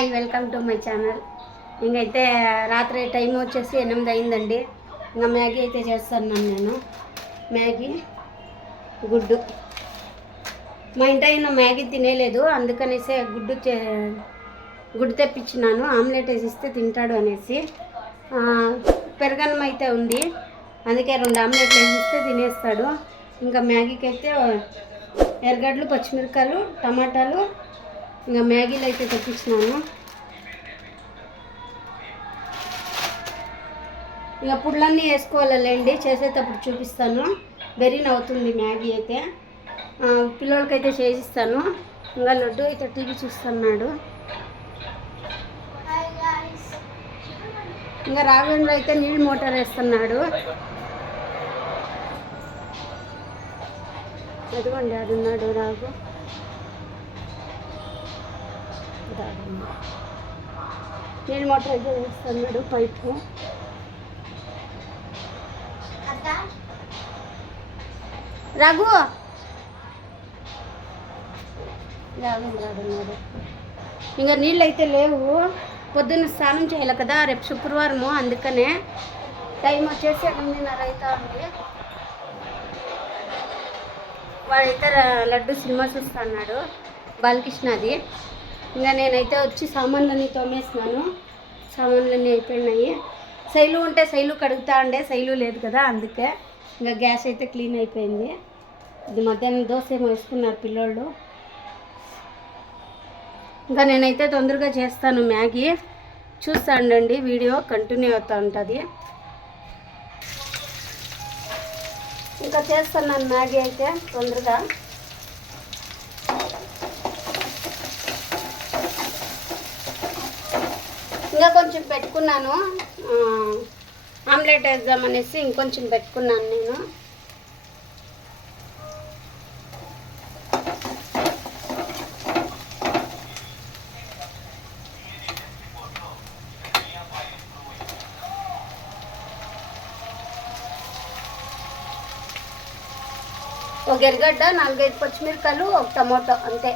Hi, welcome to my channel. ఇంకైతే రాత్రి time వచ్చేసి 8 అయిందండి. ఇంకా మ్యాగీ అయితే చేస్తున్నాను నేను. మ్యాగీ గుడ్డు. మా ఇంటి అయినా మ్యాగీ తినేలేదు, అందుకనేసి గుడ్డు తెప్పించినాను. ఆమ్లెట్ వేసిస్తే తింటాడు అనేసి. పెరగన్నం అయితే ఉంది, అందుకే 2 ఆమ్లెట్లు వేసిస్తే తినేస్తాడు. ఇంకా మ్యాగీకి అయితే ఎర్రగడ్డలు, పచ్చిమిరపకాయలు, టమాటాలు, ఇంకా మ్యాగీలు అయితే తెప్పించినాను. ఇక పుళ్ళన్నీ వేసుకోవాలండి, చేసేటప్పుడు చూపిస్తాను. బెరీన్ అవుతుంది మ్యాగీ అయితే. పిల్లలకైతే చేసిస్తాను. ఇంకా లడ్డు అయితే టీవీ చూస్తున్నాడు. ఇంకా రాఘవేంద్ర అయితే నీళ్ళు మోటార్ వేస్తున్నాడు. అదిగోండి, అది ఉన్నాడు రాఘు. నీళ్ళు మోటార్ అయితే వేస్తున్నాడు, పైపు. రఘు రాగున్నాడు. ఇంకా నీళ్ళు అయితే లేవు, పొద్దున్న స్నానం చేయాలి కదా, రేపు శుక్రవారము. అందుకనే టైం వచ్చేసి 8:30 అవుతా ఉంది. వాడైతే లడ్డు సినిమా చూస్తున్నాడు, బాలకృష్ణది. ఇంకా నేనైతే వచ్చి సామాన్లన్నీ తోమేసినాను. సామాన్లన్నీ అయిపోయినాయి. శైలు ఉంటే శైలు కడుగుతా ఉండే, శైలు లేదు కదా, అందుకే. ఇంకా గ్యాస్ అయితే క్లీన్ అయిపోయింది. ఇది మధ్యాహ్నం దోశ ఏమో వేసుకున్నారు పిల్లోళ్ళు. ఇంకా నేనైతే తొందరగా చేస్తాను మ్యాగీ. చూస్తా ఉండండి, వీడియో కంటిన్యూ అవుతూ ఉంటుంది. ఇంకా చేస్తున్నాను మ్యాగీ అయితే తొందరగా. ఇంకా కొంచెం పెట్టుకున్నాను, ఆమ్లెట్ వేద్దామనేసి ఇంకొంచెం పెట్టుకున్నాను నేను. ఒక ఎర్రగడ్డ, 4-5 పచ్చిమిరపకాయలు, ఒక టమాటో, అంతే.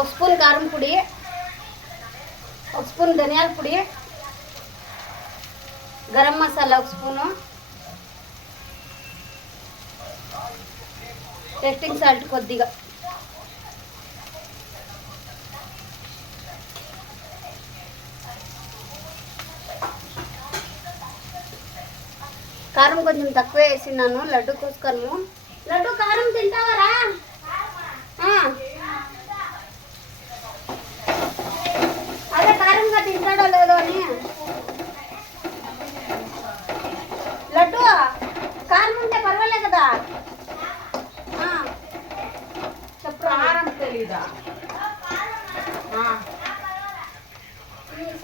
ఒక స్పూన్ కారం పొడి, ఒక స్పూన్ ధనియాల పొడి, గరం మసాలా ఒక స్పూను, టేస్టింగ్ సాల్ట్ కొద్దిగా. కారం కొంచెం తక్కువ వేసినాను లడ్డు కోసుకొని. లడ్డు కారం తింటావరా? అదే కారంగా తింటాడో లేదో అని. లడ్డు కారం ఉంటే పర్వాలే కదా. చెప్పు. కారం తెలీదా?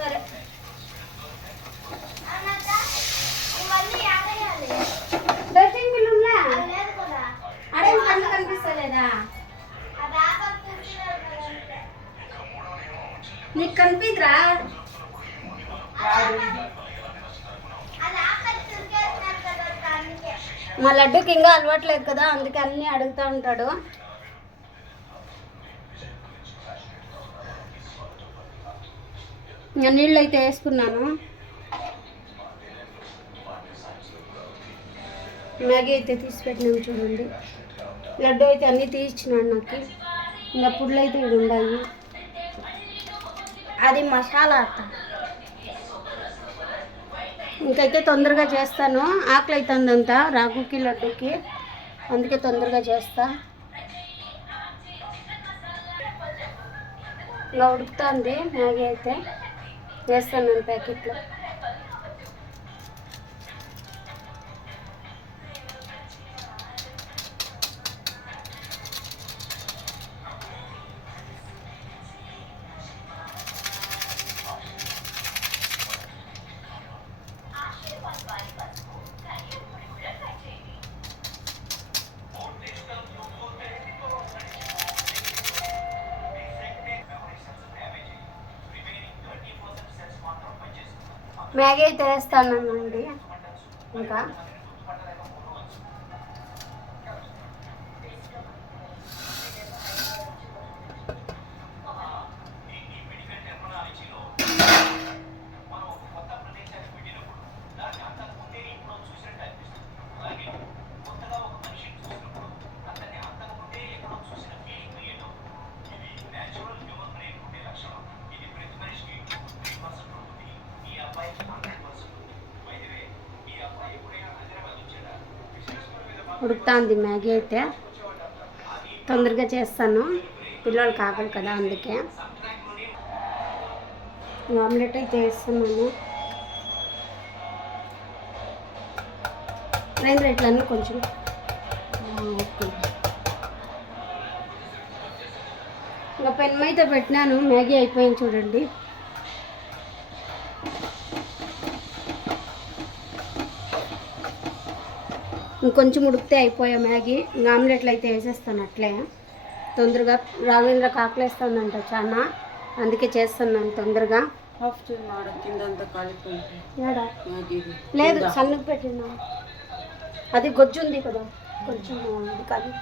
సరే. డ్రెస్సింగ్ బిల్ ఉందా? అడే కళ్ళు కనిపిస్తలేదా? నీకు కనిపిద్రా? మా లడ్డుకి ఇంకా అలవాట్లేదు కదా, అందుకే అన్నీ అడుగుతూ ఉంటాడు. ఇంకా నీళ్ళు అయితే వేసుకున్నాను. మ్యాగీ అయితే తీసి పెట్టినాను చూడండి. లడ్డు అయితే అన్నీ తీసిచ్చినాడు నాకు. ఇంకా పుడ్లు అయితే ఇవి ఉన్నాయి, అది మసాలా అత్త. ఇంకైతే తొందరగా చేస్తాను, ఆకలి అవుతుందంట రాఘుకి లడ్డుకి, అందుకే తొందరగా చేస్తా. ఇలా ఉడుకుతుంది మ్యాగీ అయితే. వేస్తాను నేను ప్యాకెట్లో. మ్యాగీ అయితే వేస్తానండి. ఇంకా ఉడుకుతుంది మ్యాగీ అయితే. తొందరగా చేస్తాను, పిల్లలు కావాలి కదా, అందుకే. ఆమ్లెట్ అయితే వేస్తున్నాను. రెండు రేట్లన్నీ కొంచెం ఓకే. ఇంకా పెన్ను అయితే పెట్టినాను, మ్యాగీ అయిపోయింది చూడండి. ఇంకొంచెం ఉడికితే అయిపోయా మ్యాగీ. ఇంకా ఆమ్లెట్లు అయితే వేసేస్తాను అట్లే తొందరగా. రాఘవేంద్ర కాకలేస్తుందంట చాలా, అందుకే చేస్తున్నాను తొందరగా. లేదు సన్నగా పెట్టినా, అది గొజ్జు ఉంది కదా కొంచెం ఉంది కానీ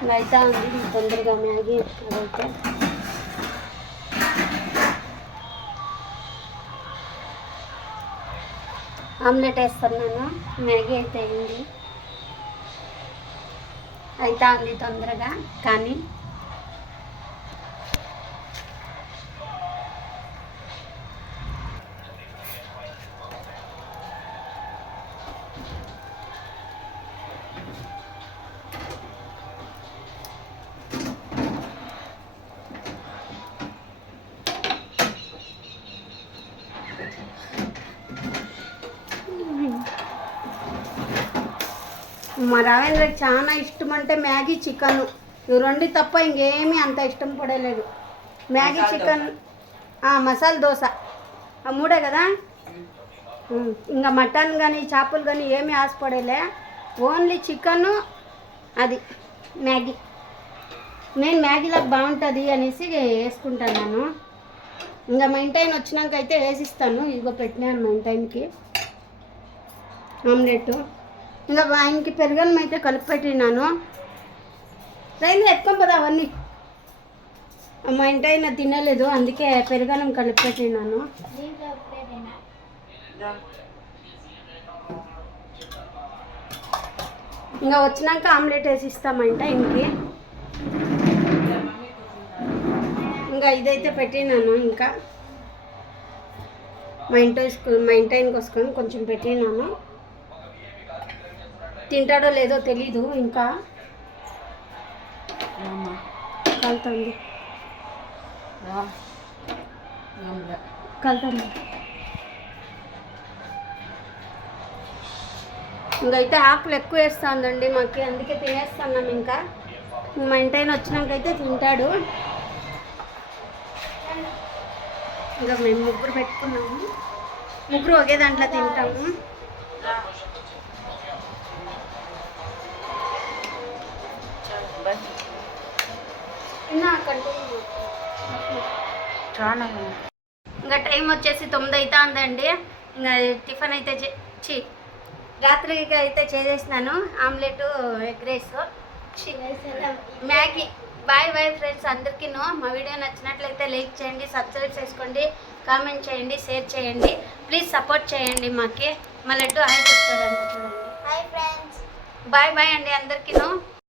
ఇంకా అయితే ఉంది తొందరగా మ్యాగీ. అదైతే ఆమ్లెట్ వేస్తున్నాను, మ్యాగీ అయితే అయింది. అయితే ఉంది తొందరగా కానీ. మా రావేంద్రకి చాలా ఇష్టం అంటే మ్యాగీ చికెన్, ఇవి రెండు తప్ప ఇంకేమీ అంత ఇష్టం పడలేదు. మ్యాగీ చికెన్, మసాలా దోశ, ఆ మూడే కదా. ఇంకా మటన్ కానీ చేపలు కానీ ఏమీ ఆశపడలే, ఓన్లీ చికెన్, అది మ్యాగీ. నేను మ్యాగీలో బాగుంటుంది అనేసి వేసుకుంటాను. ఇంకా మెయింటైన్ వచ్చినాక అయితే వేసిస్తాను. ఇదిగో పెట్టినాను మెయింటైన్కి ఆమ్లెట్. ఇంకా ఆయనకి పెరుగన్నం అయితే కలిపి పెట్టినాను. రైలు ఎత్తుకొని పోదా అవన్నీ. మా ఇంటి అయినా తినలేదు, అందుకే పెరుగన్నం కలిపి పెట్టినాను. ఇంకా వచ్చినాక ఆమ్లెట్ వేసి ఇస్తామంట ఇంటికి. ఇంకా ఇదైతే పెట్టినాను. ఇంకా మా ఇంటి కోసం కొంచెం పెట్టినాను. తింటాడో లేదో తెలీదు, ఇంకా కలుతుంది కలుతుంది. ఇంకైతే ఆకులు ఎక్కువ వేస్తుందండి మాకు, అందుకే తినేస్తున్నాం. ఇంకా మా ఇంటైన వచ్చినాకైతే తింటాడు. ఇంకా మేము ముగ్గురు పెట్టుకున్నాము, ముగ్గురు ఒకే దాంట్లో తింటాము. ఇంకా టైం వచ్చేసి 9 అవుతుందండి. ఇంకా టిఫిన్ అయితే రాత్రికి అయితే చేసేసినాను, omelette, egg rice, Maggi. Bye bye friends అందరికీ. మా వీడియో నచ్చినట్లయితే లైక్ చేయండి, సబ్స్క్రైబ్ చేసుకోండి, కామెంట్ చేయండి, షేర్ చేయండి, ప్లీజ్ సపోర్ట్ చేయండి మాకి. మా లడ్డు హాయ్ చెప్తాడంట చూడండి. హాయ్ ఫ్రెండ్స్, బాయ్ బాయ్ అండి అందరికీ.